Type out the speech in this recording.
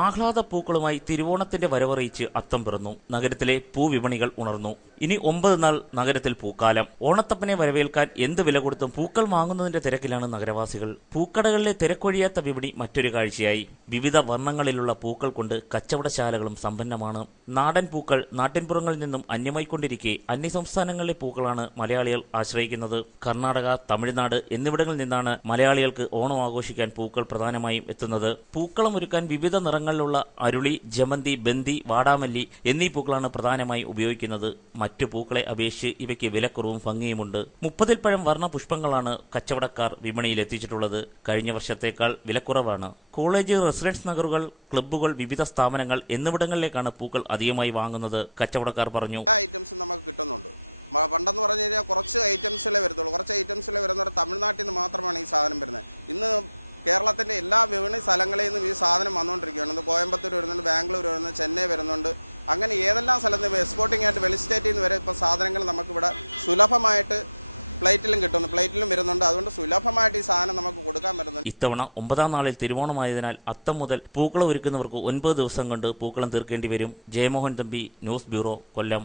ആഹ്ലാദ പൂക്കളുമായി തിരുവോണത്തിന്റെ വരവറിയിച്ച് അത്തം പിറന്നു. നഗരത്തിലെ പൂവിപണികൾ ഉണർന്നു. ഇനി 9 നാൾ നഗരത്തിൽ പൂക്കാലം. ഓണത്തപ്പനെ വരവേൽക്കാൻ എന്ത് വില കൊടുത്തും പൂക്കൾ വാങ്ങുന്നതിന്റെ തിരക്കിലാണ് നഗരവാസികൾ. പൂക്കടകളിലെ തിരക്കൊഴിയാത്ത വിപണി മറ്റൊരു കാഴ്ചയായി. വിവിധ വർണ്ണങ്ങളിലുള്ള പൂക്കൾ കൊണ്ട് കച്ചവടശാലകളും സമ്പന്നമാണ്. നാടൻ പൂക്കൾ നാട്ടിൻപുറങ്ങളിൽ നിന്നും അന്യമായിക്കൊണ്ടിരിക്കെ അന്യസംസ്ഥാനങ്ങളിലെ പൂക്കളാണ് മലയാളികൾ ആശ്രയിക്കുന്നത്. കർണാടക, തമിഴ്നാട് എന്നിവിടങ്ങളിൽ നിന്നാണ് മലയാളികൾക്ക് ഓണം ആഘോഷിക്കാൻ പൂക്കൾ പ്രധാനമായും എത്തുന്നത്. പൂക്കളം ഒരുക്കാൻ വിവിധ നിറങ്ങളിലുള്ള അരുളി, ജമന്തി, ബന്ദി, വാടാമല്ലി എന്നീ പൂക്കളാണ് പ്രധാനമായി ഉപയോഗിക്കുന്നത്. മറ്റു പൂക്കളെ അപേക്ഷിച്ച് ഇവയ്ക്ക് വിലക്കുറവും ഭംഗിയുമുണ്ട്. 30-ൽ പരം വർണ്ണ പുഷ്പങ്ങളാണ് കച്ചവടക്കാർ വിപണിയിൽ എത്തിച്ചിട്ടുള്ളത്. കഴിഞ്ഞ വർഷത്തേക്കാൾ വിലക്കുറവാണ്. കോളേജ്, റെസിഡൻസ് നഗറുകൾ, ക്ലബ്ബുകൾ, വിവിധ സ്ഥാപനങ്ങൾ എന്നിവിടങ്ങളിലേക്കാണ് പൂക്കൾ അധികമായി വാങ്ങുന്നത്. കച്ചവടക്കാർ പറഞ്ഞു. ഇത്തവണ 9-ാം നാളിൽ തിരുവോണമായതിനാൽ അത്തം മുതൽ പൂക്കളം ഒരുക്കുന്നവർക്ക് 9 ദിവസം കൊണ്ട് പൂക്കളം തീർക്കേണ്ടി വരും. ജയമോഹൻ തമ്പി, ന്യൂസ് ബ്യൂറോ, കൊല്ലം.